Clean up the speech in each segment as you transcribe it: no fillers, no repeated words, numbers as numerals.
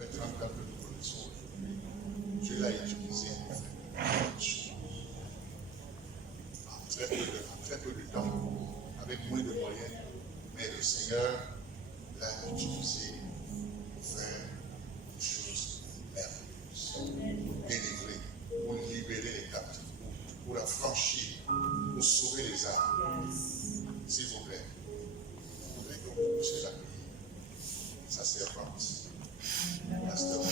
Bertrand que nous connaissons, Dieu l'a utilisé pour faire beaucoup de choses. En très peu de temps, avec moins de moyens, mais le Seigneur l'a utilisé pour faire des choses merveilleuses, pour délivrer, pour libérer les captifs, pour affranchir, pour sauver les âmes. S'il vous plaît, vous voudrez qu'on vous pousse la prière. Sa servante, Pasteur Béni.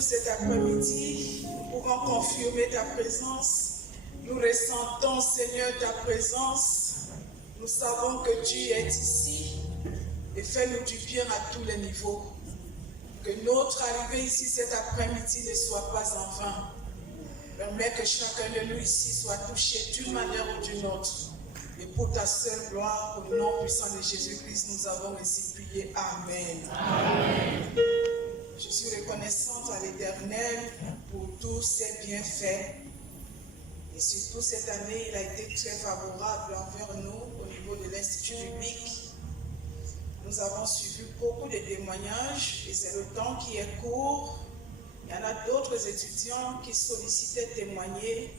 Cet après-midi, nous pouvons confirmer ta présence. Nous ressentons, Seigneur, ta présence. Nous savons que tu es ici et fais-nous du bien à tous les niveaux. Que notre arrivée ici cet après-midi ne soit pas en vain. Permets que chacun de nous ici soit touché d'une manière ou d'une autre. Et pour ta seule gloire, au nom puissant de Jésus-Christ, nous avons ainsi prié. Amen. Amen. Je suis reconnaissante à l'Éternel pour tous ses bienfaits. Et surtout cette année, il a été très favorable envers nous au niveau de l'Institut biblique. Nous avons suivi beaucoup de témoignages et c'est le temps qui est court. Il y en a d'autres étudiants qui sollicitaient témoigner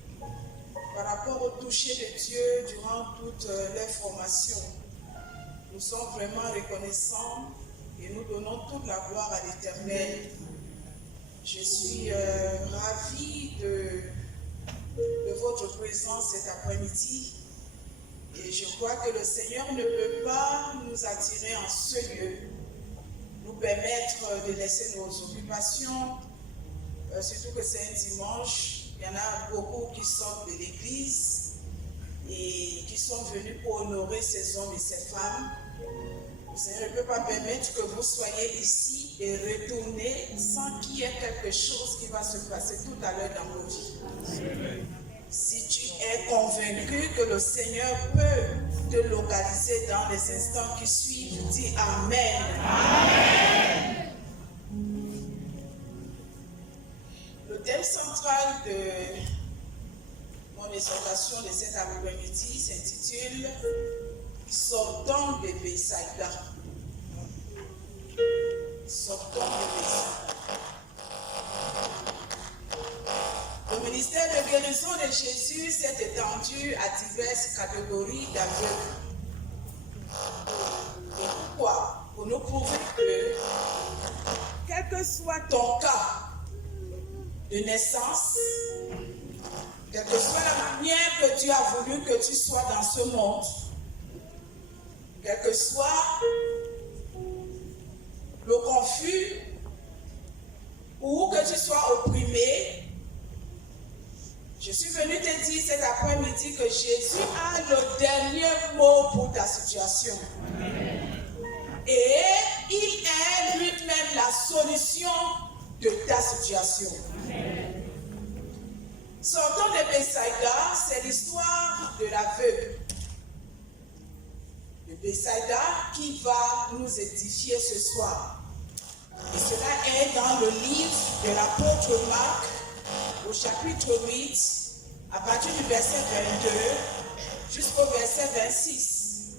par rapport au toucher de Dieu durant toute leur formation. Nous sommes vraiment reconnaissants et nous donnons toute la gloire à l'Éternel. Je suis ravie de votre présence cet après-midi et je crois que le Seigneur ne peut pas nous attirer en ce lieu, nous permettre de laisser nos occupations, surtout que c'est un dimanche. Il y en a beaucoup qui sortent de l'église et qui sont venus pour honorer ces hommes et ces femmes. Le Seigneur ne peut pas permettre que vous soyez ici et retourner sans qu'il y ait quelque chose qui va se passer tout à l'heure dans vos vies. Si tu es convaincu que le Seigneur peut te localiser dans les instants qui suivent, dis Amen. Amen. Le thème central de mon exhortation de cet après-midi s'intitule Sortons de Bethsaïda. Sortons de Bethsaïda. Le ministère de guérison de Jésus s'est étendu à diverses catégories d'aveugles. Et pourquoi? Pour nous prouver que, quel que soit ton cas de naissance, quelle que soit la manière que Dieu a voulu que tu sois dans ce monde, quel que soit le conflit ou que tu sois opprimé, je suis venue te dire cet après-midi que Jésus a le dernier mot pour ta situation. Et il est lui-même la solution de ta situation. Sortons de Bethsaïda, c'est l'histoire de l'aveugle. De Bethsaïda qui va nous édifier ce soir. Et cela est dans le livre de l'apôtre Marc, au chapitre 8, à partir du verset 22 jusqu'au verset 26.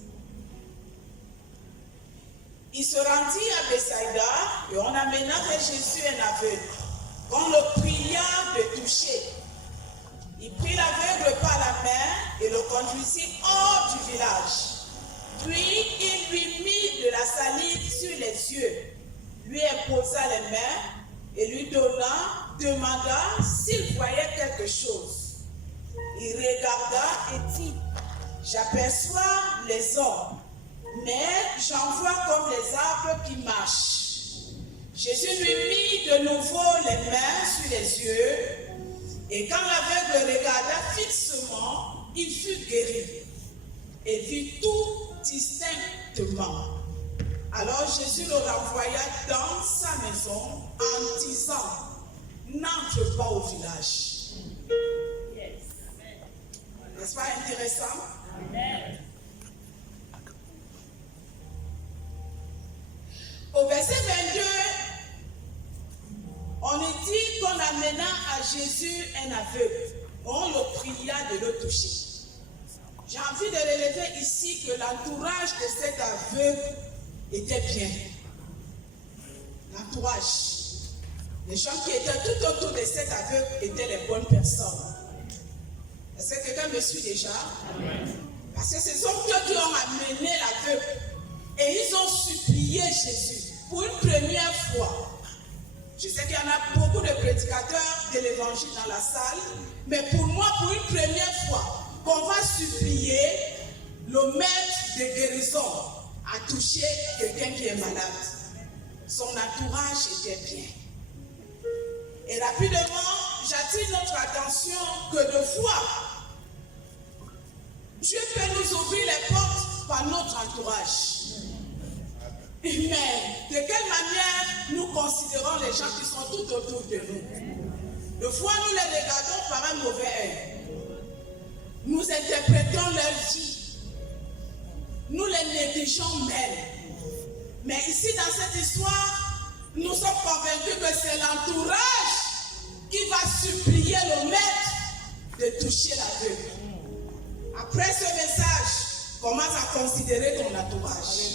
Il se rendit à Bethsaïda et on amena vers Jésus un aveugle. On le pria de toucher. Il prit l'aveugle par la main et le conduisit hors du village. Puis il lui mit de la salive sur les yeux, lui imposa les mains et lui demanda s'il voyait quelque chose. Il regarda et dit, j'aperçois les hommes, mais j'en vois comme les arbres qui marchent. Jésus lui mit de nouveau les mains sur les yeux, et quand l'aveugle regarda fixement, il fut guéri et vit tout distinctement. Alors Jésus le renvoya dans sa maison en disant, n'entre pas au village. N'est-ce pas intéressant? Amen. Au verset 22, on est dit qu'on amena à Jésus un aveugle. On le pria de le toucher. J'ai envie de relever ici que l'entourage de cet aveugle était bien. L'entourage. Les gens qui étaient tout autour de cet aveugle étaient les bonnes personnes. Est-ce que quelqu'un me suit déjà? Parce que ce sont eux qui ont amené l'aveugle. Et ils ont supplié Jésus pour une première fois. Je sais qu'il y en a beaucoup de prédicateurs de l'évangile dans la salle, mais pour moi, pour une première fois, qu'on va supplier le maître de guérison à toucher quelqu'un qui est malade. Son entourage était bien. Et rapidement, j'attire notre attention que de fois, Dieu peut nous ouvrir les portes par notre entourage. Mais de quelle manière nous considérons les gens qui sont tout autour de nous? De fois, nous les regardons par un mauvais œil. Nous interprétons leur vie. Nous les négligeons même. Mais ici, dans cette histoire, nous sommes convaincus que c'est l'entourage qui va supplier le maître de toucher l'aveugle. Après ce message, commence à considérer ton entourage.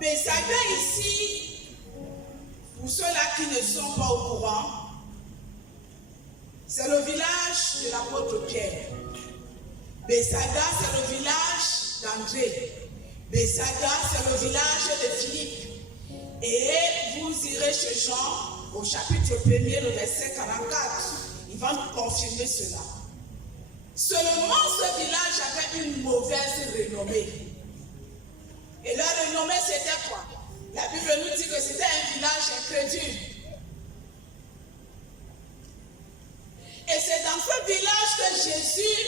Bethsaïda ici, pour ceux-là qui ne sont pas au courant, c'est le village de l'apôtre Pierre. Bethsaïda, c'est le village d'André. Bethsaïda, c'est le village de Philippe. Et vous irez chez Jean, au chapitre 1er, le verset 44. Il va nous confirmer cela. Seulement, ce village avait une mauvaise renommée. Et leur renommée, c'était quoi? La Bible nous dit que c'était un village incrédule. Et c'est dans ce village que Jésus,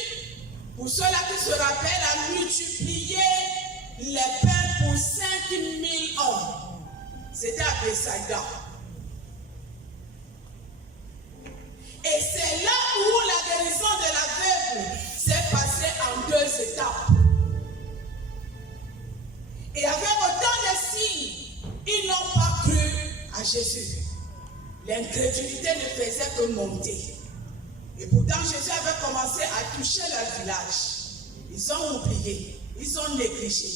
pour ceux-là qui se rappellent, a multiplié les pains pour 5000 hommes. C'était à Bethsaïda. Et c'est là où la guérison de l'aveugle s'est passée en 2 étapes. Et avec autant de signes, ils n'ont pas cru à Jésus. L'incrédulité ne faisait que monter. Et pourtant, Jésus avait commencé à toucher leur village. Ils ont oublié, ils ont négligé.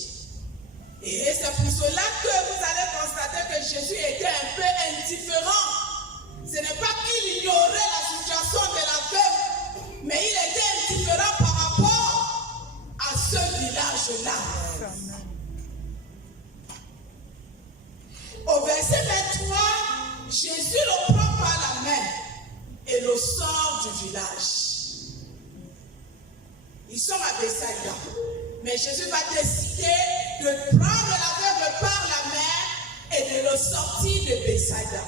Et c'est pour cela que vous allez constater que Jésus était un peu indifférent. Ce n'est pas qu'il ignorait la situation de l'aveugle, mais il était indifférent par rapport à ce village-là. Au verset 23, Jésus le prend par la main et le sort du village. Ils sont à Bethsaïda. Mais Jésus va décider de prendre l'aveugle par la main et de le sortir de Bethsaïda.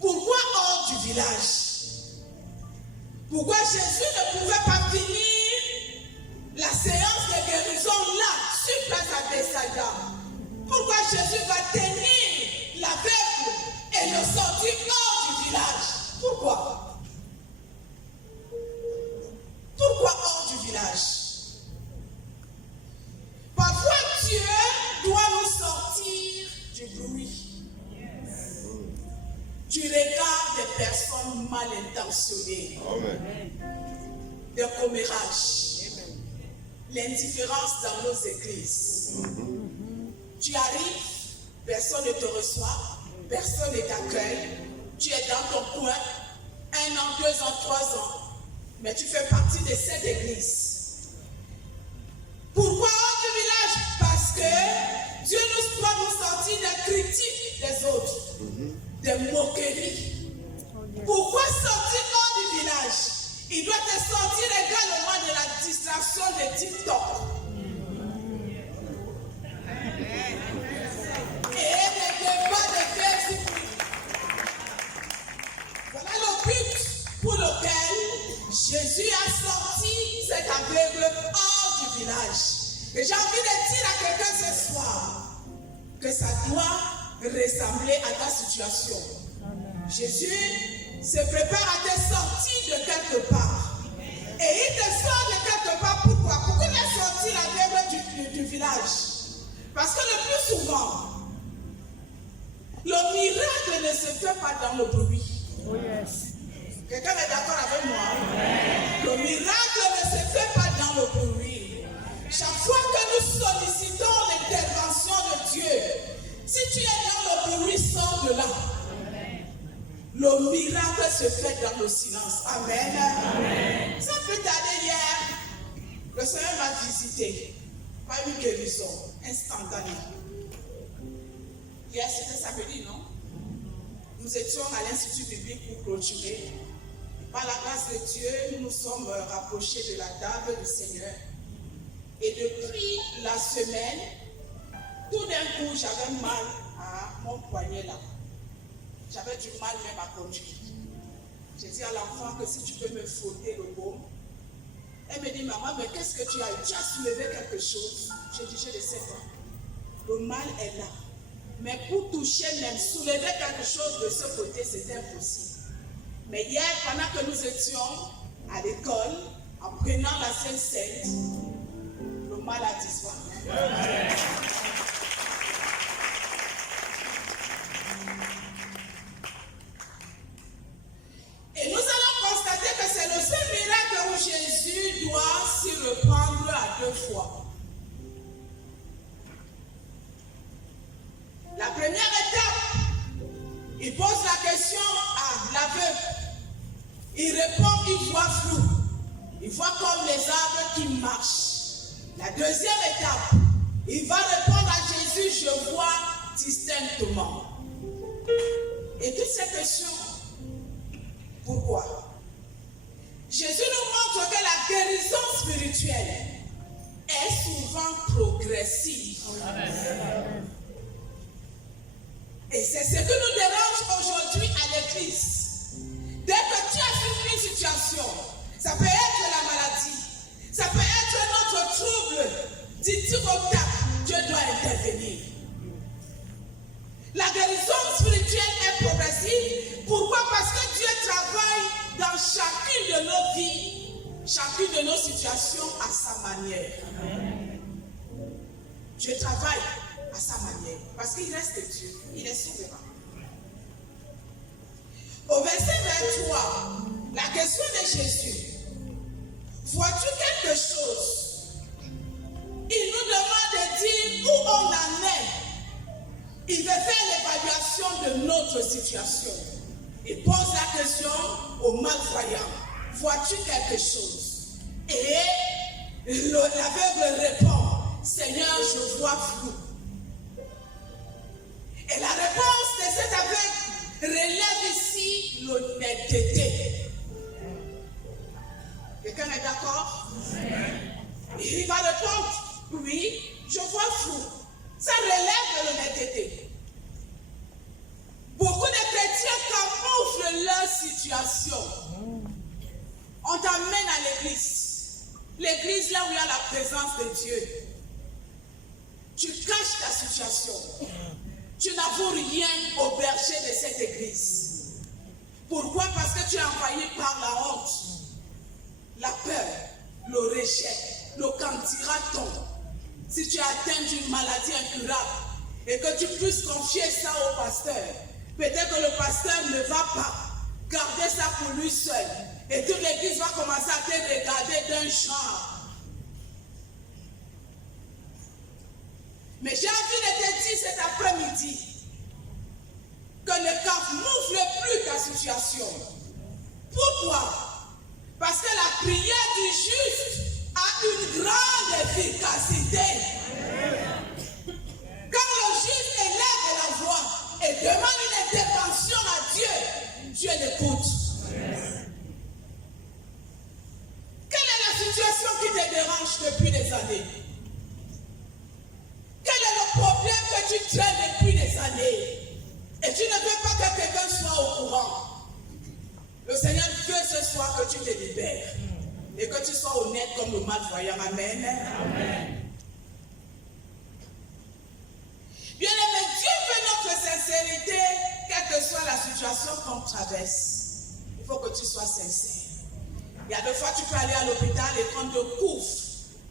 Pourquoi hors du village? Pourquoi Jésus ne pouvait pas finir la séance de guérison là, sur place à Bethsaïda? Pourquoi Jésus va tenir l'aveugle et le sortir hors du village? Pourquoi? Pourquoi hors du village? Parfois Dieu doit nous sortir du bruit, du regard des personnes mal intentionnées, des commérages, l'indifférence dans nos églises. Tu arrives, personne ne te reçoit, personne ne t'accueille, tu es dans ton coin, 1 an, 2 ans, 3 ans, mais tu fais partie de cette église. Pourquoi hors du village? Parce que Dieu doit nous sortir des critiques des autres, des moqueries. Pourquoi sortir hors du village? Il doit te sortir également de la distraction de TikTok. Et j'ai envie de dire à quelqu'un ce soir que ça doit ressembler à ta situation. Jésus se prépare à te sortir de quelque part. Et il te sort de quelque part. Pourquoi? Pour qu'il ait sorti la terre du village. Parce que le plus souvent, le miracle ne se fait pas dans le bruit. Oh yes. Quelqu'un est d'accord avec moi? Le miracle ne se fait pas dans le bruit. Chaque fois que nous sollicitons l'intervention de Dieu, si tu es dans le bruit, sors de là. Le miracle se fait dans le silence. Amen. Amen. Ça peut tarder hier. Le Seigneur m'a visité. Pas une guérison instantanée. Hier, c'était samedi, non? Nous étions à l'Institut biblique pour clôturer. Par la grâce de Dieu, nous nous sommes rapprochés de la table du Seigneur. Et depuis la semaine, tout d'un coup, j'avais mal à mon poignet là. J'avais du mal même à conduire. J'ai dit à l'enfant que si tu peux me frotter le baume. Elle me dit, maman, mais qu'est-ce que tu as eu? Tu as soulevé quelque chose? J'ai dit, je ne sais pas. Le mal est là. Mais pour toucher, même soulever quelque chose de ce côté, c'était impossible. Mais hier, pendant que nous étions à l'école, en prenant la Sainte Seine, le mal a disparu. Et nous allons constater que c'est le seul miracle où Jésus doit s'y reprendre à 2 fois. La première étape, il pose la question à l'aveugle. Il répond, il voit flou. Il voit comme les arbres qui marchent. La deuxième étape, il va répondre à Jésus, je vois distinctement. Et toutes ces questions, pourquoi? Jésus nous montre que la guérison spirituelle est souvent progressive. Amen. Et c'est ce que nous dérange aujourd'hui à l'église. Dès que tu as subi une situation, ça peut être la maladie, ça peut être un autre trouble, dis-tu au tac, Dieu doit intervenir. La guérison spirituelle est progressive. Pourquoi? Parce que Dieu travaille dans chacune de nos vies, chacune de nos situations à sa manière. Amen. Dieu travaille à sa manière. Parce qu'il reste Dieu. Il est souverain. Au verset 23, la question de Jésus. Vois-tu quelque chose? Il nous demande de dire où on en est. Il veut faire l'évaluation de notre situation. Il pose la question aux malvoyants. Vois-tu quelque chose? Et l'aveugle répond, Seigneur, je vois flou. Et la réponse de cet aveugle relève ici l'honnêteté. Quelqu'un est d'accord? Il va répondre, oui, je vois flou. Ça relève de l'honnêteté. Beaucoup de chrétiens camouflent leur situation. On t'amène à l'église. L'église là où il y a la présence de Dieu. Tu caches ta situation. Tu n'avoues rien au berger de cette église. Pourquoi? Parce que tu es envahi par la honte, la peur, le rejet, le cantiraton. Si tu es atteint d'une maladie incurable et que tu puisses confier ça au pasteur, peut-être que le pasteur ne va pas garder ça pour lui seul. Et toute l'église va commencer à te regarder d'un genre. Mais j'ai envie de te dire cet après-midi que ne camoufle plus ta situation. Pourquoi? Parce que la prière du juste a une grande efficacité. Quand le juste élève la voix et demande une intervention à Dieu, Dieu l'écoute. Quelle est la situation qui te dérange depuis des années? Quel est le problème que tu traînes depuis des années? Et tu ne veux pas que quelqu'un soit au courant. Le Seigneur veut ce soir que tu te libères. Et que tu sois honnête comme le malvoyant. Amen. Amen. situation qu'on traverse, il faut que tu sois sincère. Il y a des fois, tu peux aller à l'hôpital et quand on te couvre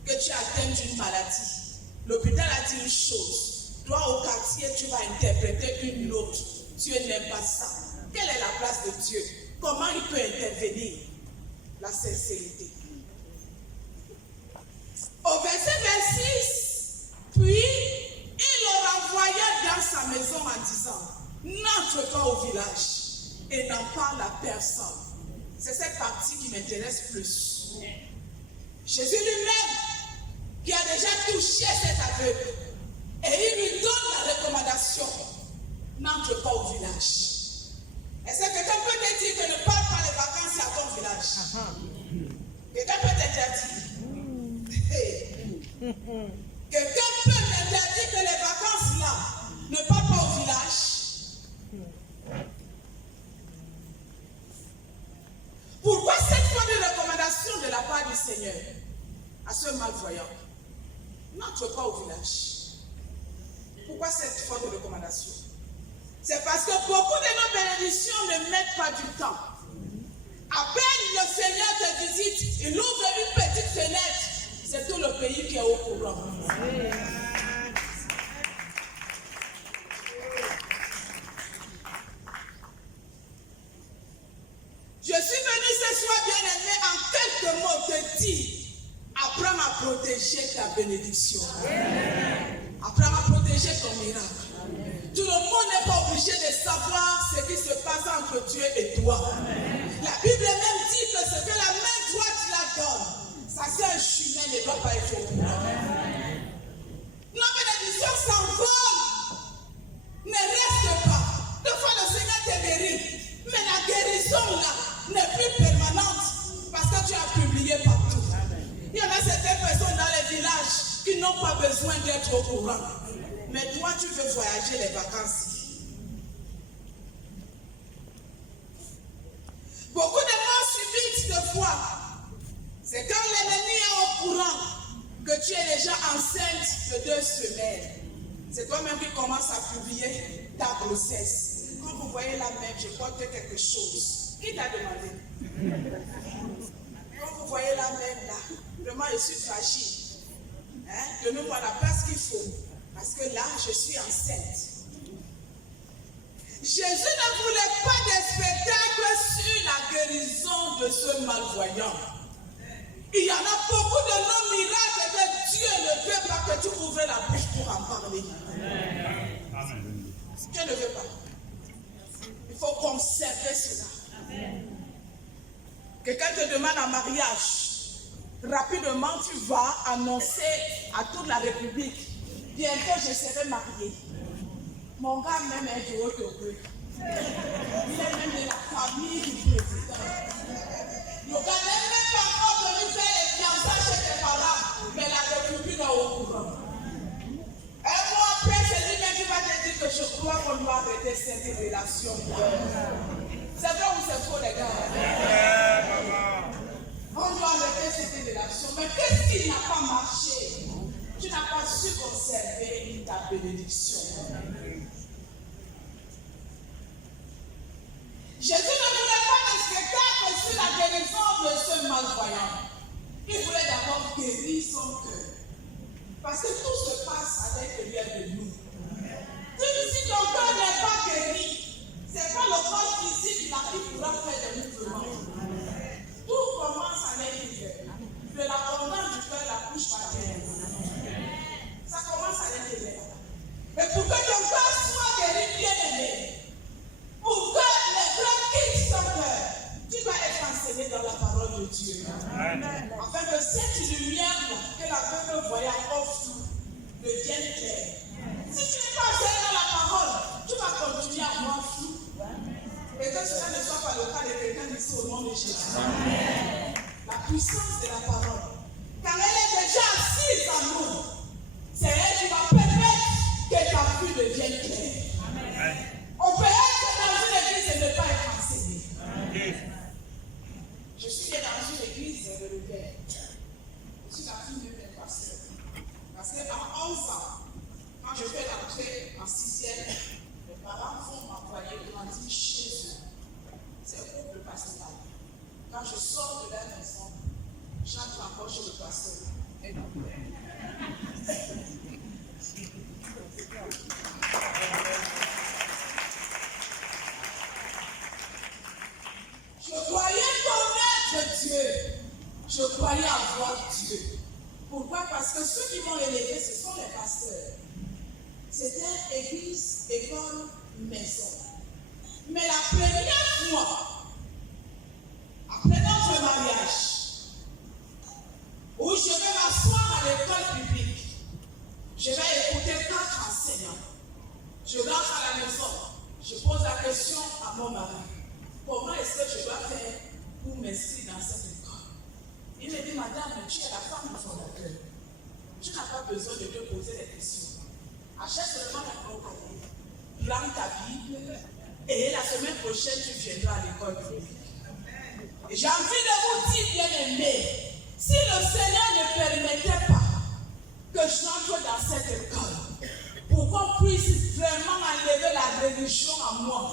que tu es atteint d'une maladie. L'hôpital a dit une chose. Toi, au quartier, tu vas interpréter une autre. Dieu n'aime pas ça. Quelle est la place de Dieu? Comment il peut intervenir? La sincérité. Au verset 26, puis il le renvoya dans sa maison en disant, n'entre pas au village et n'en parle à personne. C'est cette partie qui m'intéresse plus. Jésus lui-même, qui a déjà touché cet aveugle, et il lui donne la recommandation, n'entre pas au village. Est-ce que quelqu'un peut te dire que ne parle pas les vacances à ton village? Quelqu'un peut t'interdire? Quelqu'un peut t'interdire que les vacances là ne parlent pas au village? Pourquoi cette fois de recommandation de la part du Seigneur à ce malvoyant? N'entre pas au village. Pourquoi cette fois de recommandation? C'est parce que beaucoup de nos bénédictions ne mettent pas du temps. À peine le Seigneur te visite, il ouvre une petite fenêtre. C'est tout le pays qui est au courant. Je suis venu ce soir, bien-aimé, en quelques mots te dire, apprends à protéger ta bénédiction. Apprends à protéger ton miracle. Tout le monde n'est pas obligé de savoir ce qui se passe entre Dieu et toi. La Bible même dit que ce que la main droite la donne, ça c'est un chemin ne doit pas être au courant. Nos bénédictions s'envolent. Ne reste pas. Des fois le Seigneur te guérit. Mais la guérison là n'est plus permanente parce que tu as publié partout. Il y en a certaines personnes dans les villages qui n'ont pas besoin d'être au courant. Mais toi, tu veux voyager les vacances. Beaucoup de morts subites de foi. C'est quand l'ennemi est au courant que tu es déjà enceinte de 2 semaines. C'est toi-même qui commences à publier ta grossesse. Quand vous voyez la même, je porte quelque chose. Qui t'a demandé? Quand vous voyez la même là, vraiment je suis fragile. Hein? Donnez-moi la place qu'il faut. Parce que là, je suis enceinte. Jésus ne voulait pas de spectacle sur la guérison de ce malvoyant. Il y en a beaucoup de nos miracles que Dieu ne veut pas que tu ouvres la bouche pour en parler. Dieu ne veut pas. Il faut conserver cela. Quelqu'un te demande un mariage. Rapidement, tu vas annoncer à toute la République. Bientôt, je serai mariée. Mon gars même est du haut-degré. Il est même de la famille du président. Le gars n'est même pas encore venu faire les fiançailles chez tes parents, mais la République est au courant. Un mois après, c'est lui-même qui va te dire que je crois qu'on doit arrêter cette relation. C'est vrai ou c'est faux, les gars? On doit arrêter cette relation. Mais qu'est-ce qui n'a pas marché? Tu n'as pas su conserver ta bénédiction. Jésus ne voulait pas de spectacle sur la guérison de ce malvoyant. Il voulait d'abord guérir son cœur. Parce que tout se passe à l'intérieur de nous. Si ton cœur n'est pas guéri, ce n'est pas le corps physique là qui pourra faire des mouvements. Tout commence à l'intérieur. De l'abondance du cœur, la bouche paterne. Ça commence à l'intérieur. Mais pour que ton cœur soit guéri, bien aimé, pour que les plans quittent ton cœur, tu dois être enseigné dans la parole de Dieu. Afin que cette lumière que l'aveugle voyant offre devienne claire. Si tu n'es pas enseigné dans la parole, tu vas continuer à voir flou. Et que cela ne soit pas le cas de quelqu'un ici au nom de Jésus. La puissance de la parole. Car elle est déjà assise en nous. C'est elle qui va permettre que ta vue devienne claire. On peut être dans une église et ne pas être enseigné. Je suis dans une église de l'Évêque. Je suis la fille de mes pasteurs. Parce qu'à 11 ans, quand je vais entrer en 6e, mes parents vont m'envoyer grandir chez eux. ont élevé, ce sont les pasteurs. C'était église, école, maison. Mais la première fois, après notre mariage, où je vais m'asseoir à l'école publique, je vais écouter 4 enseignants. Je rentre à la maison, je pose la question à mon mari. Comment est-ce que je dois faire pour m'inscrire dans cette école? Il me dit, madame, tu es la femme du fondateur. Tu n'as pas besoin de te poser des questions. Achète seulement un gros cahier, prends ta Bible, et la semaine prochaine, tu viendras à l'école publique. Et j'ai envie de vous dire, bien aimé, si le Seigneur ne permettait pas que j'entre dans cette école, pour qu'on puisse vraiment enlever la religion à moi.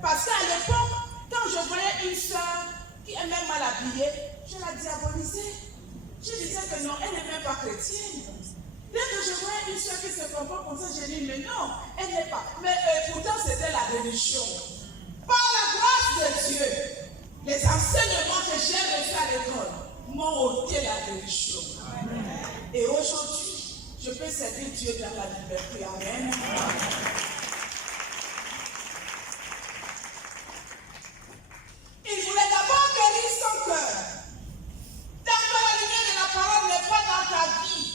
Parce qu'à l'époque, quand je voyais une soeur qui est même mal habillée, je la diabolisais. Je disais que non, elle n'est même pas chrétienne. Dès que je voyais une soeur qui se comporte comme ça, je dis, mais non, elle n'est pas. Mais pourtant, c'était la religion. Par la grâce de Dieu, les enseignements que j'ai reçus à l'école m'ont ôté la religion. Et aujourd'hui, je peux servir Dieu dans la liberté. Amen. Il voulait d'abord guérir son cœur. Tant que la lumière de la parole n'est pas dans ta vie,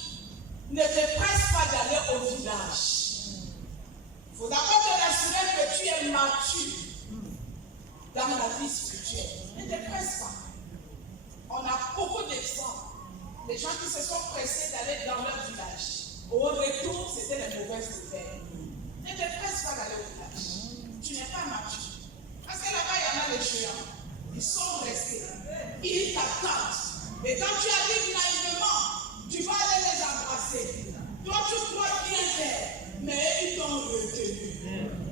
ne te presse pas d'aller au village. Il faut d'abord te rassurer que tu es mature dans la vie spirituelle. Ne te presse pas. On a beaucoup d'exemples. Les gens qui se sont pressés d'aller dans leur village. Au retour, c'était les mauvaises nouvelles. Ne te presse pas d'aller au village. Tu n'es pas mature. Parce que là-bas, il y en a les géants. Ils sont restés. Ils t'attendent. Et quand tu arrives naïvement, tu vas aller les embrasser. Toi, tu crois bien faire. Mais ils t'ont retenu.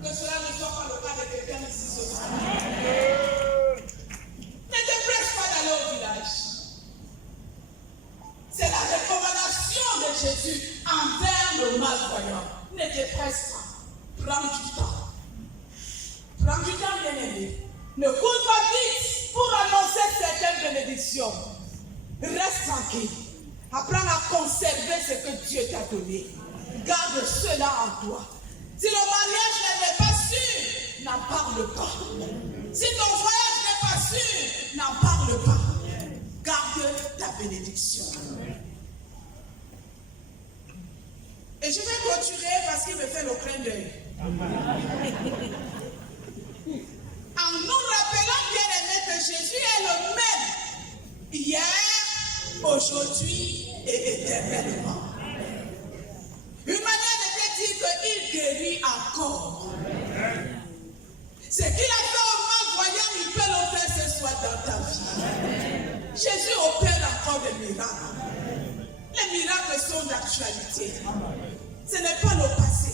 Que cela ne soit pas le cas de quelqu'un ici ce soir. Ne te presse pas d'aller au village. C'est la recommandation de Jésus envers le malvoyant. Ne te presse pas. Prends du temps. Prends du temps, bien-aimé. Ne cours pas vite pour annoncer certaines bénédictions. Reste tranquille. Apprends à conserver ce que Dieu t'a donné. Garde cela en toi. Si le mariage n'est pas sûr, n'en parle pas. Si ton voyage n'est pas sûr, n'en parle pas. Garde ta bénédiction. Et je vais continuer parce qu'il me fait le clin d'œil. En nous rappelant, bien aimé, que Jésus est le même hier, aujourd'hui et éternellement. Une manière de te dire qu'il guérit encore. Ce qu'il a fait au malvoyant, il peut le faire ce soir dans ta vie. Jésus opère encore des miracles. Les miracles sont d'actualité. Ce n'est pas le passé.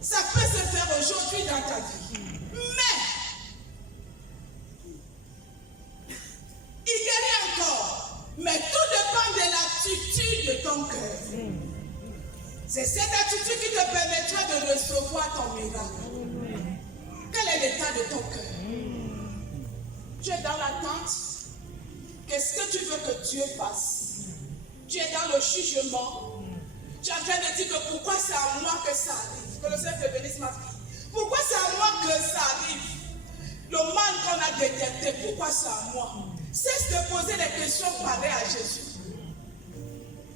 Ça peut se faire aujourd'hui dans ta vie. Mais il guérit encore. Mais tout dépend de l'attitude de ton cœur. C'est cette attitude qui te permettra de recevoir ton miracle. Quel est l'état de ton cœur? Tu es dans l'attente. Qu'est-ce que tu veux que Dieu fasse? Tu es dans le jugement. Tu es en train de dire que pourquoi c'est à moi que ça arrive? Que le Seigneur te bénisse, ma fille. Pourquoi c'est à moi que ça arrive? Le mal qu'on a détecté, pourquoi c'est à moi? Cesse de poser des questions pareilles à Jésus.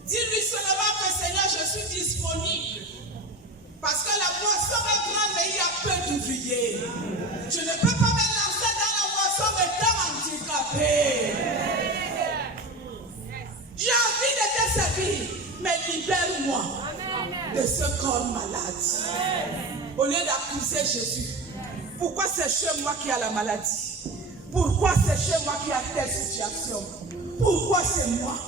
Dis-lui seulement que Seigneur, je suis disponible. Parce que la boisson est grande, mais il y a peu d'ouvriers. Je ne peux pas me lancer dans la boisson étant handicapé. J'ai envie de te servir, mais libère-moi de ce corps malade. Au lieu d'accuser Jésus, pourquoi c'est chez moi qui a la maladie? Pourquoi c'est chez moi qui a telle situation? Pourquoi c'est moi?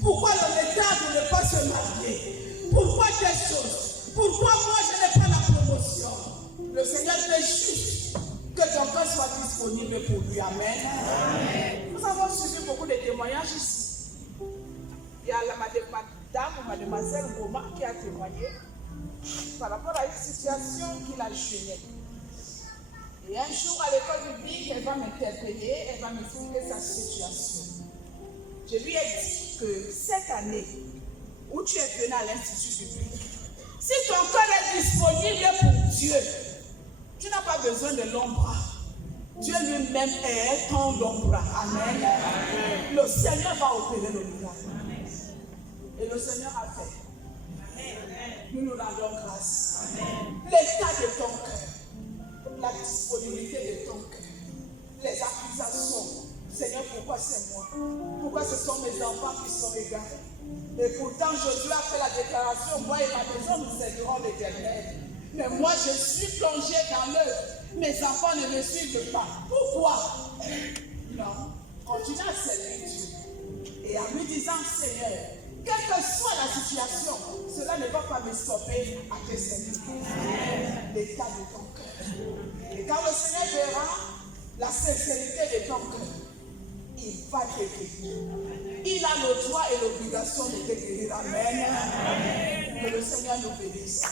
Pourquoi le retard de ne pas se marier? Pourquoi telle chose? Pourquoi moi je n'ai pas la promotion? Le Seigneur veut juste que ton cœur soit disponible pour lui. Amen. Amen. Nous avons suivi beaucoup de témoignages ici. Il y a madame ou mademoiselle Goma qui a témoigné par rapport à une situation qui l'a gênée. Et un jour à l'école publique, elle va m'interpeller, elle va m'expliquer sa situation. Je lui ai dit que cette année, où tu es venu à l'Institut biblique, si ton cœur est disponible pour Dieu, tu n'as pas besoin de l'ombre. Dieu lui-même est ton ombre. Amen. Le Seigneur va opérer le miracle. Et le Seigneur a fait. Nous nous rendons grâce. L'état de ton cœur, la disponibilité de ton cœur, les accusations. Seigneur, pourquoi c'est moi? Pourquoi ce sont mes enfants qui sont égarés? Et pourtant, Josué a fait la déclaration, moi et ma maison, nous servirons l'Éternel. Mais moi, je suis plongé dans l'œuvre. Mes enfants ne me suivent pas. Pourquoi? Non. Continue à servir Dieu. Et en lui disant, Seigneur, quelle que soit la situation, cela ne va pas me stopper à te servir. L'état de ton cœur. Et quand le Seigneur verra la sincérité de ton cœur, il va te guérir. Il a le droit et l'obligation de te guérir. Amen. Que le Seigneur nous bénisse.